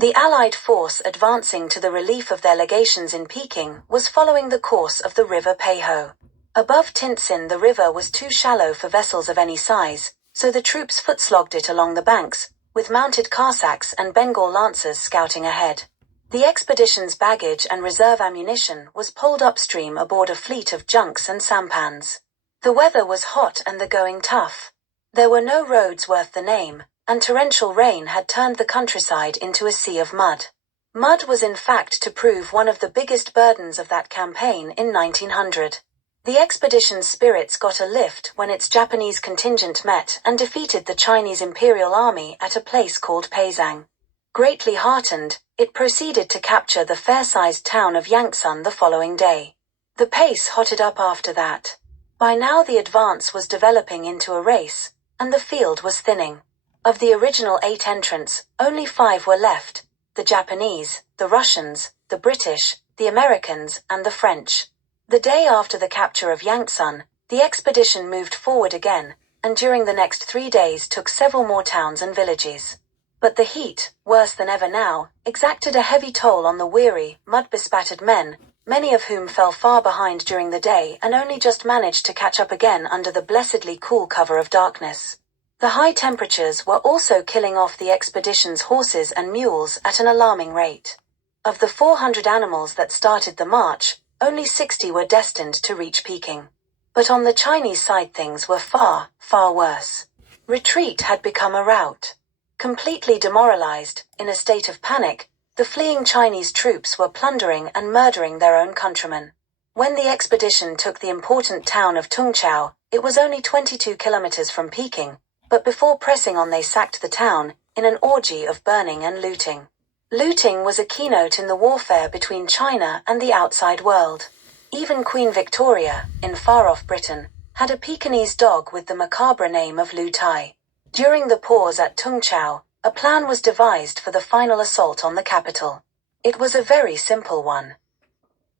The Allied force advancing to the relief of their legations in Peking was following the course of the river Peiho. Above Tientsin the river was too shallow for vessels of any size, so the troops footslogged it along the banks, with mounted Cossacks and Bengal lancers scouting ahead. The expedition's baggage and reserve ammunition was poled upstream aboard a fleet of junks and sampans. The weather was hot and the going tough. There were no roads worth the name, and torrential rain had turned the countryside into a sea of mud. Mud was in fact to prove one of the biggest burdens of that campaign in 1900. The expedition's spirits got a lift when its Japanese contingent met and defeated the Chinese Imperial Army at a place called Peizang. Greatly heartened, it proceeded to capture the fair-sized town of Yangtze the following day. The pace hotted up after that. By now the advance was developing into a race, and the field was thinning. Of the original 8 entrants, only 5 were left: the Japanese, the Russians, the British, the Americans, and the French. The day after the capture of Yangtze, the expedition moved forward again, and during the next 3 days took several more towns and villages. But the heat, worse than ever now, exacted a heavy toll on the weary, mud-bespattered men, many of whom fell far behind during the day and only just managed to catch up again under the blessedly cool cover of darkness. The high temperatures were also killing off the expedition's horses and mules at an alarming rate. Of the 400 animals that started the march, only 60 were destined to reach Peking. But on the Chinese side things were far, far worse. Retreat had become a rout. Completely demoralized, in a state of panic, the fleeing Chinese troops were plundering and murdering their own countrymen. When the expedition took the important town of Tungchao, it was only 22 kilometers from Peking, but before pressing on they sacked the town, in an orgy of burning and looting. Looting was a keynote in the warfare between China and the outside world. Even Queen Victoria, in far-off Britain, had a Pekingese dog with the macabre name of Lu Tai. During the pause at Tungchao, a plan was devised for the final assault on the capital. It was a very simple one.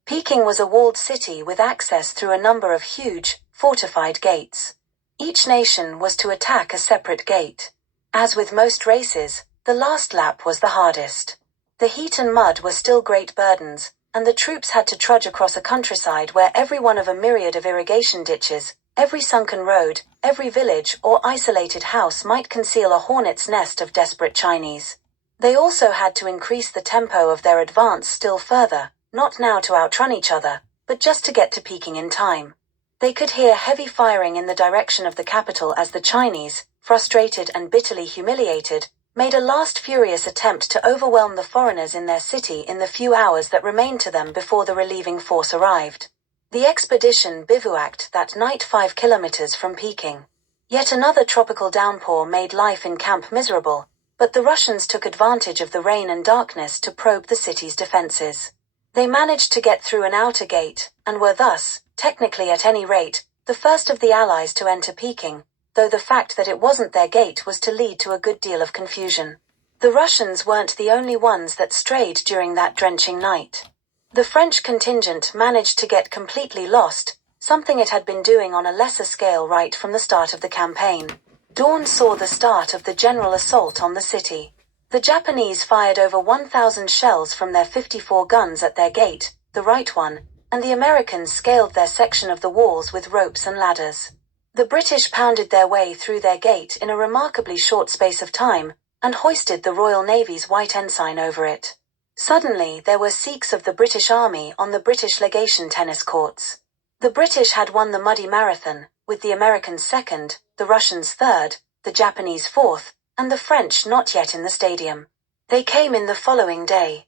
Peking was a walled city with access through a number of huge, fortified gates. Each nation was to attack a separate gate. As with most races, the last lap was the hardest. The heat and mud were still great burdens, and the troops had to trudge across a countryside where every one of a myriad of irrigation ditches, every sunken road, every village or isolated house might conceal a hornet's nest of desperate Chinese. They also had to increase the tempo of their advance still further, not now to outrun each other, but just to get to Peking in time. They could hear heavy firing in the direction of the capital as the Chinese, frustrated and bitterly humiliated, made a last furious attempt to overwhelm the foreigners in their city in the few hours that remained to them before the relieving force arrived. The expedition bivouacked that night 5 kilometers from Peking. Yet another tropical downpour made life in camp miserable, but the Russians took advantage of the rain and darkness to probe the city's defenses. They managed to get through an outer gate, and were thus, technically at any rate, the first of the Allies to enter Peking, though the fact that it wasn't their gate was to lead to a good deal of confusion. The Russians weren't the only ones that strayed during that drenching night. The French contingent managed to get completely lost, something it had been doing on a lesser scale right from the start of the campaign. Dawn saw the start of the general assault on the city. The Japanese fired over 1,000 shells from their 54 guns at their gate, the right one, and the Americans scaled their section of the walls with ropes and ladders. The British pounded their way through their gate in a remarkably short space of time, and hoisted the Royal Navy's white ensign over it. Suddenly there were Sikhs of the British Army on the British legation tennis courts. The British had won the muddy marathon, with the Americans second, the Russians third, the Japanese fourth, and the French not yet in the stadium. They came in the following day.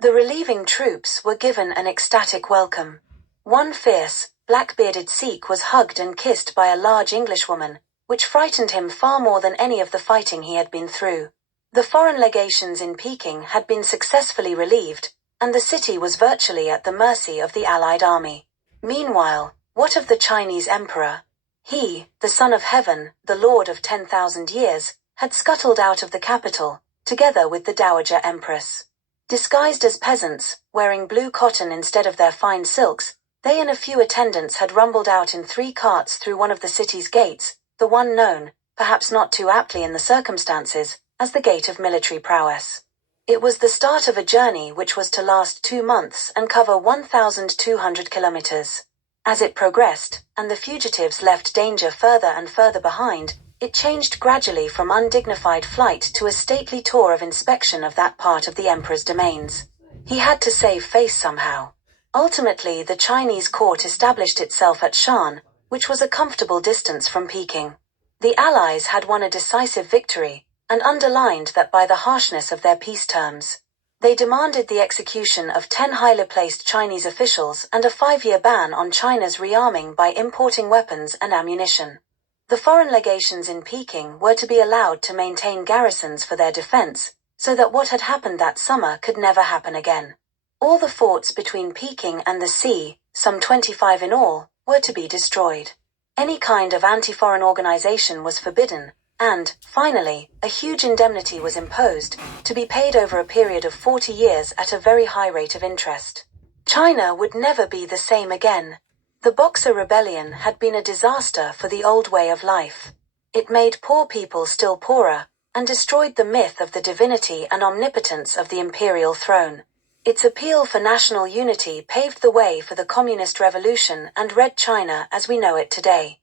The relieving troops were given an ecstatic welcome. One fierce, black-bearded Sikh was hugged and kissed by a large Englishwoman, which frightened him far more than any of the fighting he had been through. The foreign legations in Peking had been successfully relieved, and the city was virtually at the mercy of the Allied army. Meanwhile, what of the Chinese emperor? He, the son of heaven, the lord of 10,000 years, had scuttled out of the capital, together with the dowager empress. Disguised as peasants, wearing blue cotton instead of their fine silks, they and a few attendants had rumbled out in 3 carts through one of the city's gates, the one known, perhaps not too aptly in the circumstances, as the Gate of Military Prowess. It was the start of a journey which was to last 2 months and cover 1,200 kilometers. As it progressed, and the fugitives left danger further and further behind, it changed gradually from undignified flight to a stately tour of inspection of that part of the emperor's domains. He had to save face somehow. Ultimately, the Chinese court established itself at Shan, which was a comfortable distance from Peking. The Allies had won a decisive victory, and underlined that by the harshness of their peace terms. They demanded the execution of 10 highly placed Chinese officials and a 5-year ban on China's rearming by importing weapons and ammunition. The foreign legations in Peking were to be allowed to maintain garrisons for their defense, so that what had happened that summer could never happen again. All the forts between Peking and the sea, some 25 in all, were to be destroyed. Any kind of anti-foreign organization was forbidden, and, finally, a huge indemnity was imposed, to be paid over a period of 40 years at a very high rate of interest. China would never be the same again. The Boxer Rebellion had been a disaster for the old way of life. It made poor people still poorer, and destroyed the myth of the divinity and omnipotence of the imperial throne. Its appeal for national unity paved the way for the Communist Revolution and Red China as we know it today.